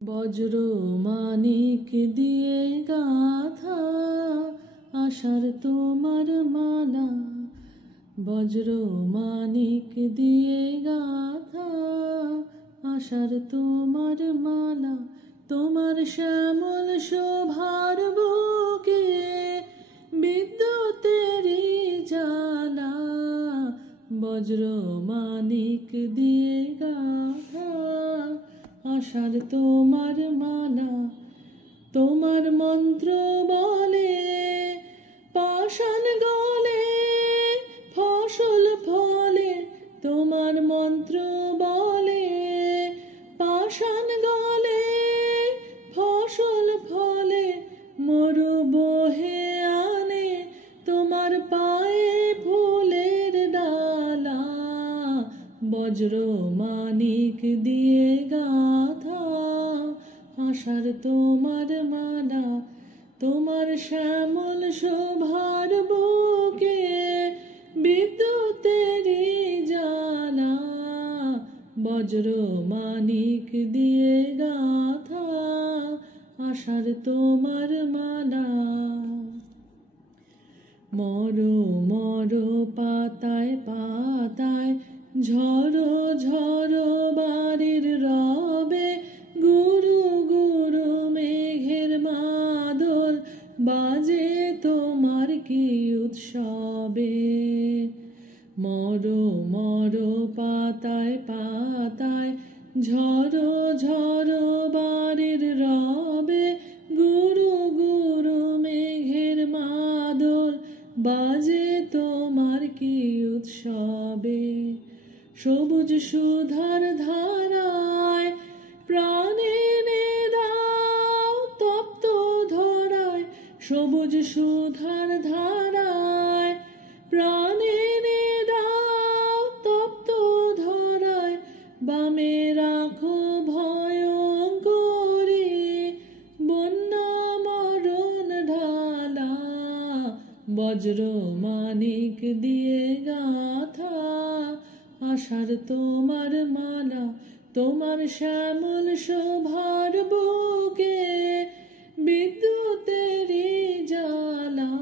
বজ্র মানিক দিয়ে গাথা আশার তোমার মালা, বজ্র মানিক দিয়ে গাথা আশার তোমার মালা, তোমার শ্যামল শোভার বুকে বিদ্যুতেরই জ্বালা, বজ্র মানিক দিয়ে গাথা আশার তোমার মালা। তোমার মন্ত্র বলে পাষাণ গলে ফসল ফলে, তোমার মন্ত্র বলে পাষাণ গলে ফসল ফলে, মরু বহে আনে তোমার পায়ে ফুলের ডালা, বজ্র মানিক দিয়ে গাথা আশার তোমার মালা। তোমার শ্যামল শোভার বুকে বিদ্যুতেরই জ্বালা, বজ্র মানিক দিয়ে গাথা আশার তোমার মালা। মরো মরো পাতায় পাতায় ঝরো ঝরো বাড়ির রবে, গুরু গুরু মেঘের মাদল বাজে তোমার কি উৎসবে। মরো মরো পাতায় পাতায় ঝরো ঝরো বাড়ির রবে, গুরু গুরু মেঘের মাদল বাজে তোমার কি উৎসবে। সবুজ সুধার ধারায় প্রাণে এনে দাও তপ্ত ধরায়, সবুজ সুধার ধারায় প্রাণে এনে দাও তপ্ত ধরায়, বামে রাখো ভয়ঙ্করী বন্যা মরণ ঢালা, বজ্র মানিক দিয়ে গাথা আশার তোমার মালা। তোমার শ্যামল শোভার বুকে বিদ্যুতেরই জ্বালা,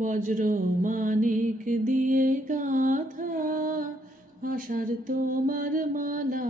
বজ্র মানিক দিয়ে গাথা আশার তোমার মালা।